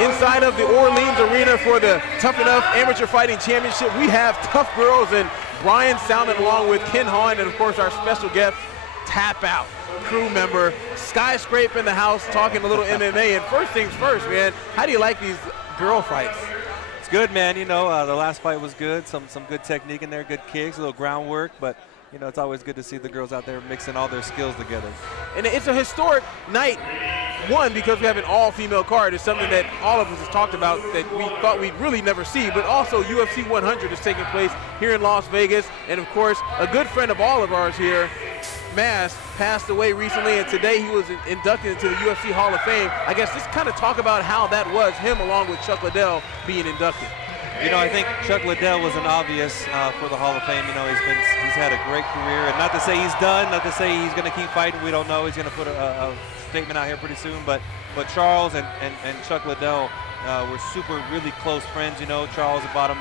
Inside of the Orleans Arena for the Tuff-N-Uff Amateur Fighting Championship, we have Tuff Girls and Bryan, Salmon, along with Hahn, and of course our special guest, TapouT crew member, SkySkrape in the house, talking a little MMA. And first things first, man, how do you like these girl fights? It's good, man. You know, the last fight was good. Some good technique in there, good kicks, a little groundwork, but you know, it's always good to see the girls out there mixing all their skills together. And it's a historic night, one, because we have an all-female card. It's something that all of us has talked about that we thought we'd really never see, but also UFC 100 is taking place here in Las Vegas. And of course, a good friend of all of ours here, Mass, passed away recently, and today he was inducted into the UFC Hall of Fame. I guess just kind of talk about how that was, him along with Chuck Liddell being inducted. You know, I think Chuck Liddell was an obvious for the Hall of Fame. You know, he's had a great career, and not to say he's done, not to say he's going to keep fighting. We don't know. He's going to put a statement out here pretty soon. But Charles and Chuck Liddell were really close friends. You know, Chuck bought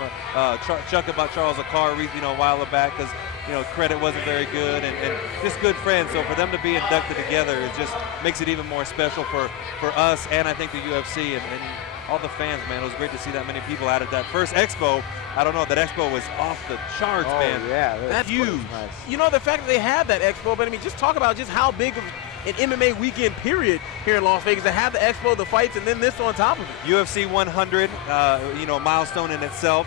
Charles a car, you know, a while back because you know credit wasn't very good, and just good friends. So for them to be inducted together, it just makes it even more special for us and I think the UFC and all the fans, man. It was great to see that many people out at that first expo. I don't know, that expo was off the charts, man. Yeah, that's huge. Nice. You know, the fact that they had that expo, but I mean, just talk about just how big of an MMA weekend period here in Las Vegas. They have the expo, the fights, and then this on top of it. UFC 100, you know, milestone in itself.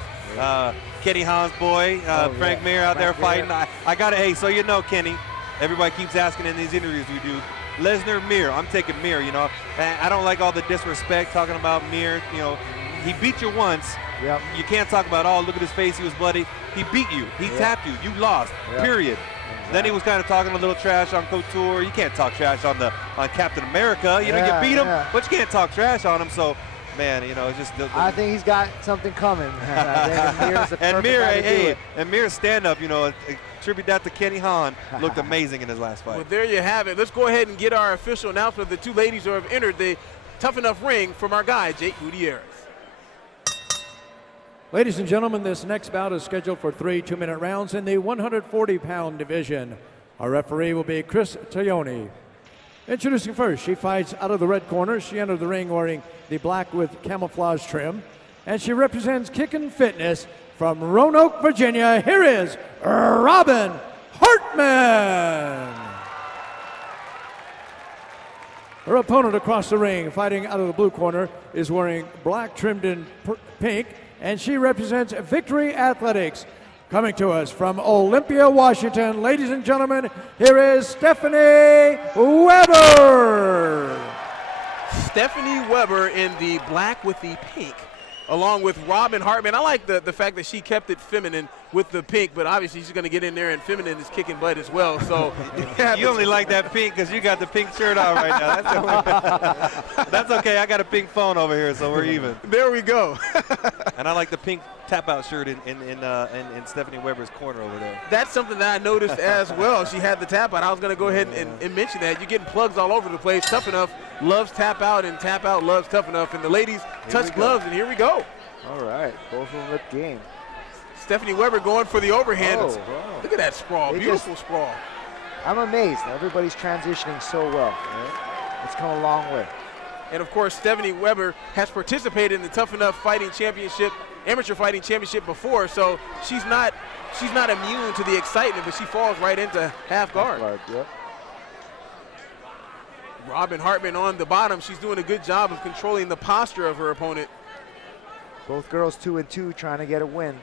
Kenny Hahn's boy, Frank Mir out there fighting. I got to, hey, so you know, Kenny, everybody keeps asking in these interviews we do, Lesnar, Mir. I'm taking Mir, you know. I don't like all the disrespect talking about Mir. You know, he beat you once. Yep. You can't talk about, oh, look at his face, he was bloody. He beat you. He tapped you. You lost, period. Exactly. Then he was kind of talking a little trash on Couture. You can't talk trash on Captain America. You know, you beat him, but you can't talk trash on him. So, man, you know, it's just. I think he's got something coming. And Mir's stand-up, you know, attribute that to Kenny Hahn, looked amazing in his last fight. Well, there you have it. Let's go ahead and get our official announcement of the two ladies who have entered the Tuff-N-Uff ring from our guy, Jake Gutierrez. Ladies and gentlemen, this next bout is scheduled for 3 2-minute rounds in the 140-pound division. Our referee will be Chris Taglioni. Introducing first, she fights out of the red corner. She entered the ring wearing the black with camouflage trim, and she represents Kickin' Fitness from Roanoke, Virginia. Here is Robin Hartman. Her opponent across the ring, fighting out of the blue corner, is wearing black trimmed in pink, and she represents Victory Athletics. Coming to us from Olympia, Washington, ladies and gentlemen, here is Stephanie Weber. Stephanie Weber in the black with the pink, along with Robin Hartman. I like the fact that she kept it feminine with the pink, but obviously she's going to get in there and feminine is kicking butt as well. So you only like that pink because you got the pink shirt on right now. That's okay. I got a pink phone over here, so we're even. There we go. And I like the pink TapouT shirt in Stephanie Weber's corner over there. That's something that I noticed as well. She had the TapouT. I was going to go ahead and mention that. You're getting plugs all over the place. Tuff-N-Uff loves TapouT, and TapouT loves Tuff-N-Uff. And the ladies touch gloves, and here we go. All right, both of them lip game. Stephanie Weber going for the overhand. Wow. Look at that sprawl, beautiful sprawl. I'm amazed. Everybody's transitioning so well. Right? It's come a long way. And of course, Stephanie Weber has participated in the Tuff-N-Uff Fighting Championship, Amateur Fighting Championship before, so she's not immune to the excitement, but she falls right into half guard. Yep. Robin Hartman on the bottom. She's doing a good job of controlling the posture of her opponent. Both girls 2-2 trying to get a win.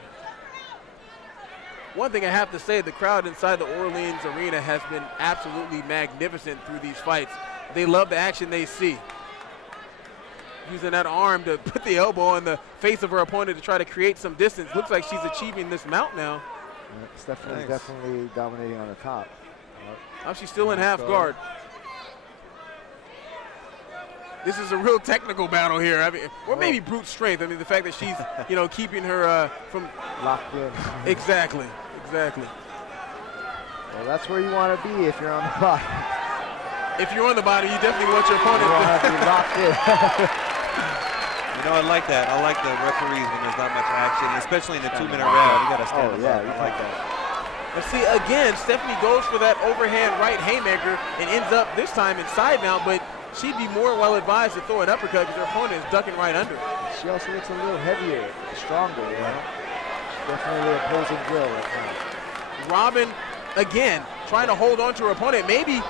One thing I have to say, the crowd inside the Orleans Arena has been absolutely magnificent through these fights. They love the action they see. Using that arm to put the elbow on the face of her opponent to try to create some distance. Looks like she's achieving this mount now. Yeah, Stephanie's definitely dominating on the top. Oh, she's still in half guard. This is a real technical battle here. I mean, or maybe brute strength. I mean, the fact that she's, you know, keeping her from locked in. Exactly. Well, that's where you want to be if you're on the bottom. If you're on the bottom, you definitely want your opponent to be locked in. You know, I like that. I like the referees when there's not much action, especially in the 2-minute round. You got to stand up. I like that. And see, again, Stephanie goes for that overhand right haymaker and ends up this time in side mount, but she'd be more well advised to throw an uppercut because her opponent is ducking right under it. She also looks a little heavier, stronger, you know? Definitely opposing Will right now. Robin, again, trying to hold on to her opponent. Maybe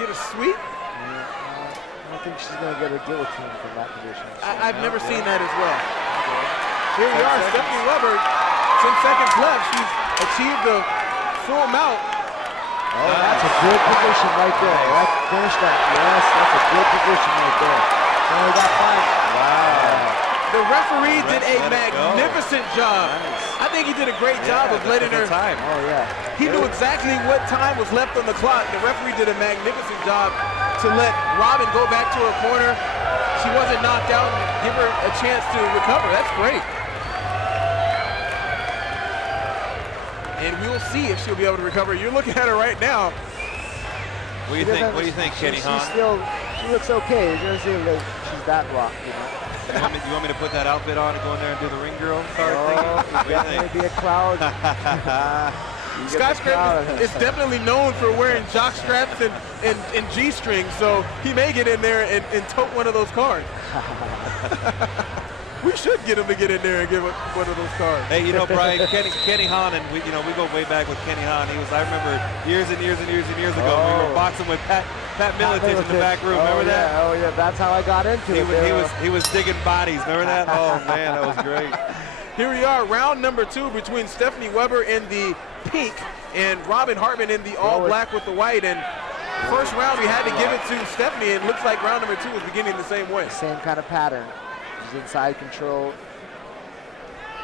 get a sweep. I don't think she's going to get a guillotine from that position. I've never seen that as well. Here we are, Stephanie Weber, 10 seconds left. She's achieved the full mount. Oh, that's a good position right there. That finished that. Yes, that's a good position right there. Only got 5. Wow. The referee did a magnificent job. Nice. I think he did a great job of letting her. Time. Oh, yeah. He knew exactly what time was left on the clock. The referee did a magnificent job to let Robin go back to her corner. She wasn't knocked out and give her a chance to recover. That's great. And we'll see if she'll be able to recover. You're looking at her right now. What do you think? What do you think, Kenny Hahn? She looks okay. You're gonna see that she's that rock, you know. You want me to put that outfit on and go in there and do the ring girl card thing? There's definitely be a crowd. SkySkrape is definitely known for wearing jock straps and G-strings, so he may get in there and tote one of those cards. We should get him to get in there and give one of those cards. Hey, you know, Bryan, Kenny Hahn, and we go way back with Kenny Hahn. I remember years and years ago, we were boxing with Pat Miletich in the back room. Remember that? Oh yeah, that's how I got into it. He was digging bodies. Remember that? Oh man, that was great. Here we are, round number 2 between Stephanie Weber in the pink and Robin Hartman in the all black with the white. And first round we had to give it to Stephanie, and it looks like round number 2 is beginning the same way. Same kind of pattern. She's inside control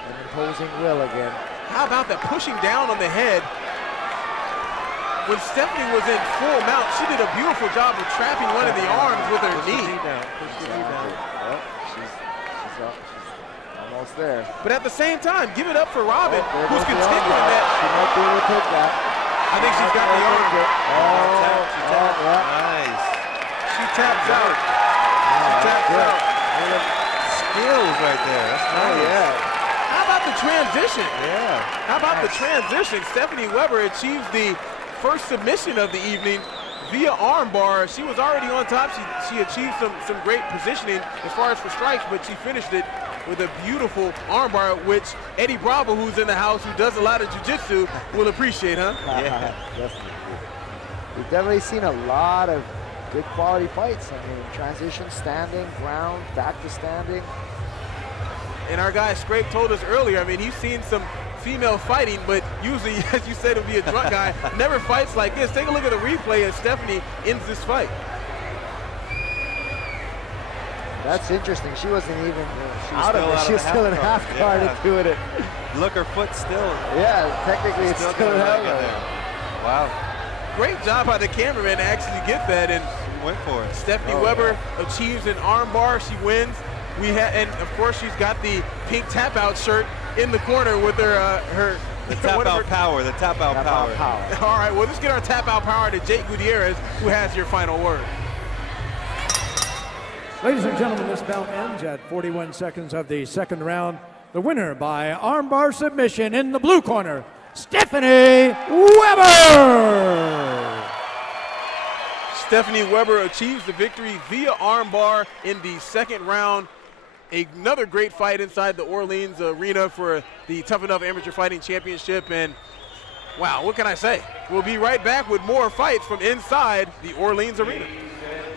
and imposing will again. How about that pushing down on the head? When Stephanie was in full mount, she did a beautiful job of trapping one of the arms with her knee. She's almost there. But at the same time, give it up for Robin, who's goes the continuing arm. that. She might be able to take that. I think she's got the arm. Nice. She taps out. She taps out. Skills right there. That's nice. Oh, yeah. How about the transition? Yeah. How about the transition? Stephanie Weber achieves the first submission of the evening via armbar. She was already on top. She achieved some great positioning as far as for strikes, but she finished it with a beautiful armbar, which Eddie Bravo, who's in the house, who does a lot of jiu-jitsu, will appreciate, huh? Yeah. Definitely. We've definitely seen a lot of good quality fights. I mean, transition, standing, ground, back to standing. And our guy Scrape told us earlier, I mean, he's seen some female fighting, but usually, as you said, it'll be a drunk guy, never fights like this. Take a look at the replay as Stephanie ends this fight. That's interesting. She wasn't even out of still it. out She of was the still in half half guard. guard and doing it. Look, her foot still. Yeah, technically it's still got in a half leg in guard. there. Wow. Great job by the cameraman to actually get that, and Went for it. Stephanie Weber achieves an armbar. She wins. And of course she's got the pink tap-out shirt in the corner with her The tap-out power. The tap-out power. All right, well, let's get our tap-out power to Jake Gutierrez, who has your final word. Ladies and gentlemen, this bout ends at 41 seconds of the second round. The winner by armbar submission in the blue corner, Stephanie Weber. Stephanie Weber achieves the victory via armbar in the second round. Another great fight inside the Orleans arena for the Tuff-N-Uff Amateur Fighting Championship. And wow, what can I say? We'll be right back with more fights from inside the Orleans arena.